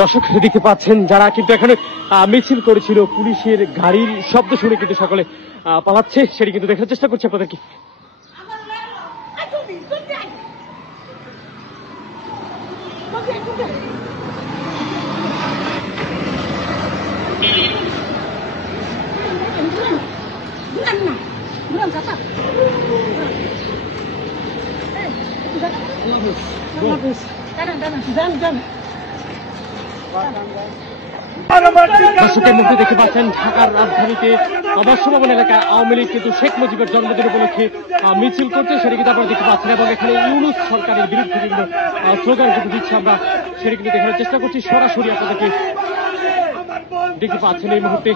দর্শক দেখতে পাচ্ছেন যারা কিন্তু এখানে মিছিল করেছিল পুলিশের গাড়ির শব্দ শুনে কিন্তু সকলে পালাচ্ছে, সেটি কিন্তু দেখার চেষ্টা করছে আপনাদেরকে। দর্শকের মধ্যে দেখতে পাচ্ছেন ঢাকার রাজধানীতে বর্ষভবন এলাকায় আওয়ামী লীগ কিন্তু শেখ মুজিবের জন্মদিন উপলক্ষে মিছিল করছে, সেটা কিন্তু আপনারা দেখতে পাচ্ছেন এবং এখানে ইউনূস সরকারের বিরুদ্ধে কিন্তু স্লোগান কিন্তু দিচ্ছে। আমরা সেটা কিন্তু দেখানোর চেষ্টা করছি, সরাসরি আপনাদেরকে দেখতে পাচ্ছেন এই মুহূর্তে।